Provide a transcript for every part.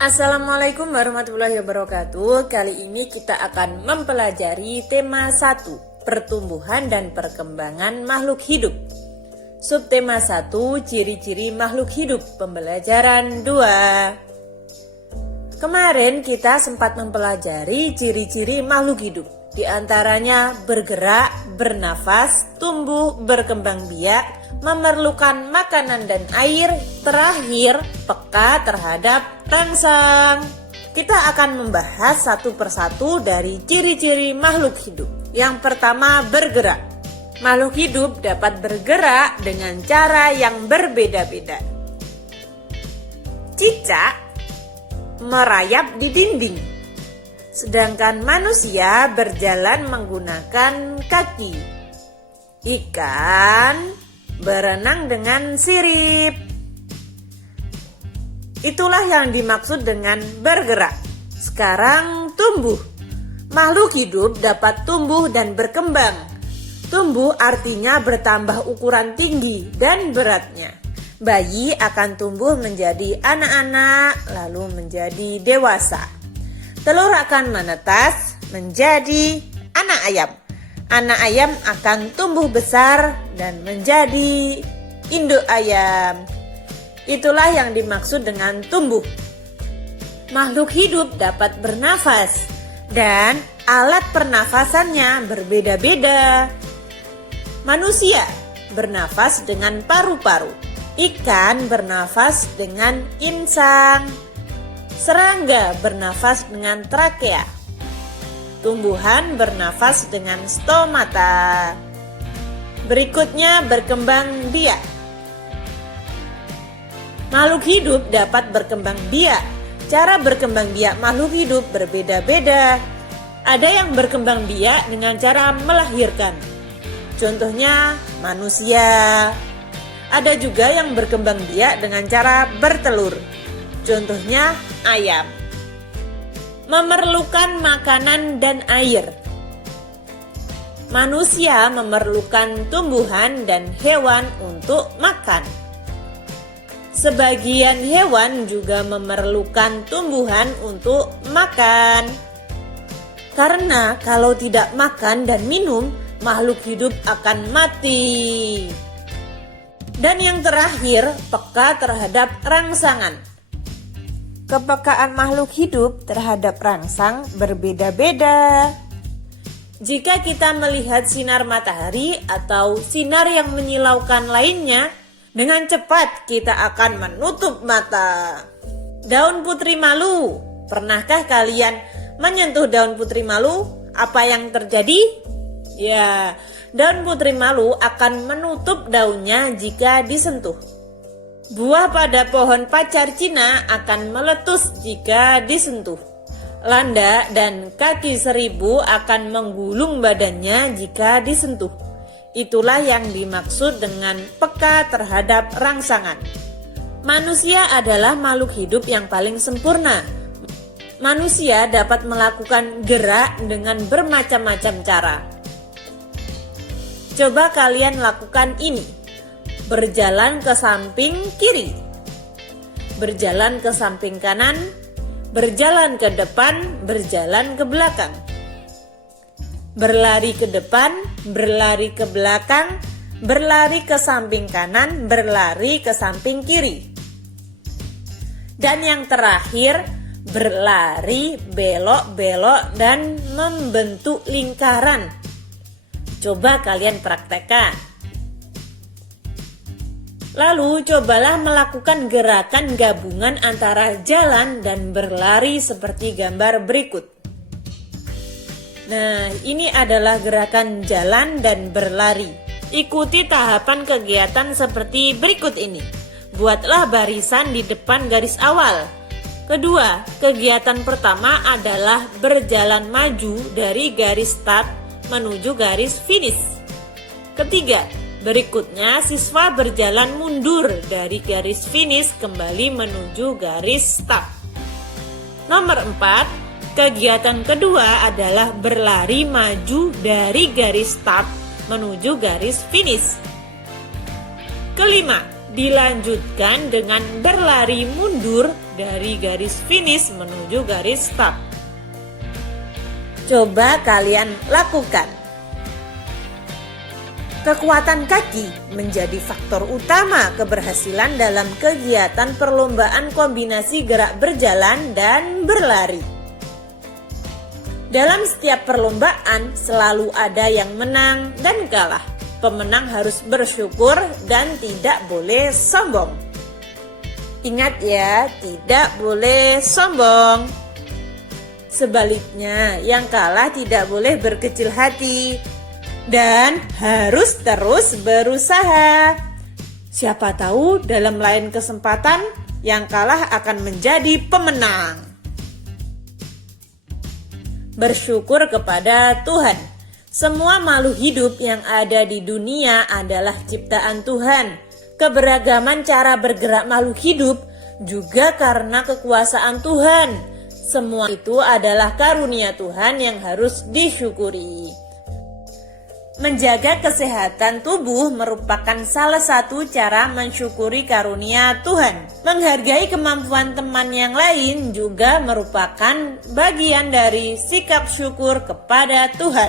Assalamualaikum warahmatullahi wabarakatuh. Kali ini kita akan mempelajari tema 1, pertumbuhan dan perkembangan makhluk hidup. Subtema 1, ciri-ciri makhluk hidup, pembelajaran 2. Kemarin kita sempat mempelajari ciri-ciri makhluk hidup. Di antaranya bergerak, bernafas, tumbuh, berkembang biak, memerlukan makanan dan air, terakhir peka terhadap rangsang. Kita akan membahas satu persatu dari ciri-ciri makhluk hidup. Yang pertama, bergerak. Makhluk hidup dapat bergerak dengan cara yang berbeda-beda. Cicak merayap di dinding, sedangkan manusia berjalan menggunakan kaki. Ikan berenang dengan sirip. Itulah yang dimaksud dengan bergerak. Sekarang tumbuh. Makhluk hidup dapat tumbuh dan berkembang. Tumbuh artinya bertambah ukuran tinggi dan beratnya. Bayi akan tumbuh menjadi anak-anak, lalu menjadi dewasa. Telur akan menetas menjadi anak ayam. Anak ayam akan tumbuh besar dan menjadi induk ayam. Itulah yang dimaksud dengan tumbuh. Makhluk hidup dapat bernafas dan alat pernafasannya berbeda-beda. Manusia bernafas dengan paru-paru. Ikan bernafas dengan insang. Serangga bernafas dengan trakea. Tumbuhan bernafas dengan stomata. Berikutnya berkembang biak. Makhluk hidup dapat berkembang biak. Cara berkembang biak makhluk hidup berbeda-beda. Ada yang berkembang biak dengan cara melahirkan. Contohnya manusia. Ada juga yang berkembang biak dengan cara bertelur. Contohnya ayam. Memerlukan makanan dan air. Manusia memerlukan tumbuhan dan hewan untuk makan. Sebagian hewan juga memerlukan tumbuhan untuk makan. Karena kalau tidak makan dan minum, makhluk hidup akan mati. Dan yang terakhir, peka terhadap rangsangan. Kepekaan makhluk hidup terhadap rangsang berbeda-beda. Jika kita melihat sinar matahari atau sinar yang menyilaukan lainnya, dengan cepat kita akan menutup mata. Daun putri malu. Pernahkah kalian menyentuh daun putri malu? Apa yang terjadi? Ya, daun putri malu akan menutup daunnya jika disentuh. Buah pada pohon pacar Cina akan meletus jika disentuh. Landa dan kaki seribu akan menggulung badannya jika disentuh. Itulah yang dimaksud dengan peka terhadap rangsangan. Manusia adalah makhluk hidup yang paling sempurna. Manusia dapat melakukan gerak dengan bermacam-macam cara. Coba kalian lakukan ini. Berjalan ke samping kiri, berjalan ke samping kanan, berjalan ke depan, berjalan ke belakang, berlari ke depan, berlari ke belakang, berlari ke samping kanan, berlari ke samping kiri. Dan yang terakhir, berlari, belok-belok, dan membentuk lingkaran. Coba kalian praktekkan. Lalu cobalah melakukan gerakan gabungan antara jalan dan berlari seperti gambar berikut. Nah, ini adalah gerakan jalan dan berlari. Ikuti tahapan kegiatan seperti berikut ini. Buatlah barisan di depan garis awal. Kedua, kegiatan pertama adalah berjalan maju dari garis start menuju garis finish. Ketiga, berikutnya siswa berjalan mundur dari garis finish kembali menuju garis start. Nomor 4, kegiatan kedua adalah berlari maju dari garis start menuju garis finish. Kelima, dilanjutkan dengan berlari mundur dari garis finish menuju garis start. Coba kalian lakukan. Kekuatan kaki menjadi faktor utama keberhasilan dalam kegiatan perlombaan kombinasi gerak berjalan dan berlari. Dalam setiap perlombaan selalu ada yang menang dan kalah. Pemenang harus bersyukur dan tidak boleh sombong. Ingat ya, tidak boleh sombong. Sebaliknya, yang kalah tidak boleh berkecil hati dan harus terus berusaha. Siapa tahu dalam lain kesempatan yang kalah akan menjadi pemenang. Bersyukur kepada Tuhan. Semua makhluk hidup yang ada di dunia adalah ciptaan Tuhan. Keberagaman cara bergerak makhluk hidup juga karena kekuasaan Tuhan. Semua itu adalah karunia Tuhan yang harus disyukuri. Menjaga kesehatan tubuh merupakan salah satu cara mensyukuri karunia Tuhan. Menghargai kemampuan teman yang lain juga merupakan bagian dari sikap syukur kepada Tuhan.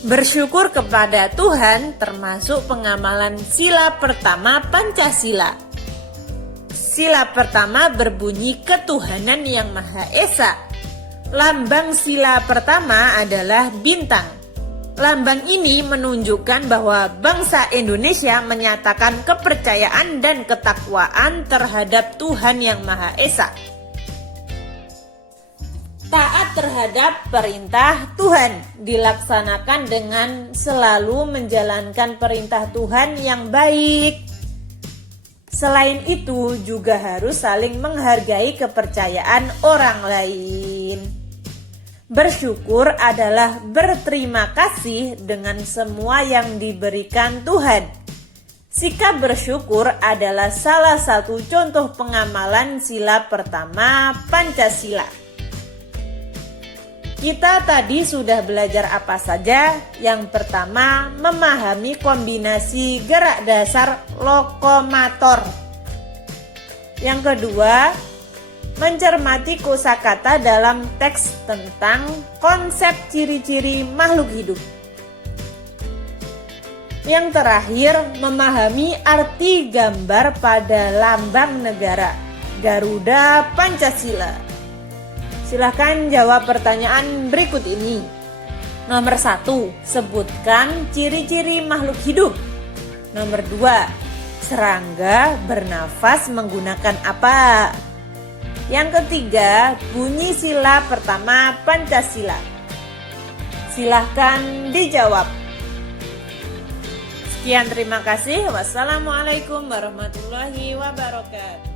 Bersyukur kepada Tuhan termasuk pengamalan sila pertama Pancasila. Sila pertama berbunyi ketuhanan yang Maha Esa. Lambang sila pertama adalah bintang. Lambang ini menunjukkan bahwa bangsa Indonesia menyatakan kepercayaan dan ketakwaan terhadap Tuhan yang Maha Esa. Taat terhadap perintah Tuhan dilaksanakan dengan selalu menjalankan perintah Tuhan yang baik. Selain itu juga harus saling menghargai kepercayaan orang lain. Bersyukur adalah berterima kasih dengan semua yang diberikan Tuhan. Sikap bersyukur adalah salah satu contoh pengamalan sila pertama Pancasila. Kita tadi sudah belajar apa saja? Yang pertama, memahami kombinasi gerak dasar lokomotor. Yang kedua, mencermati kosakata dalam teks tentang konsep ciri-ciri makhluk hidup. Yang terakhir, memahami arti gambar pada lambang negara Garuda Pancasila. Silahkan jawab pertanyaan berikut ini. Nomor 1, sebutkan ciri-ciri makhluk hidup. Nomor 2, serangga bernafas menggunakan apa? Yang ketiga, bunyi sila pertama Pancasila. Silahkan dijawab. Sekian, terima kasih. Wassalamualaikum warahmatullahi wabarakatuh.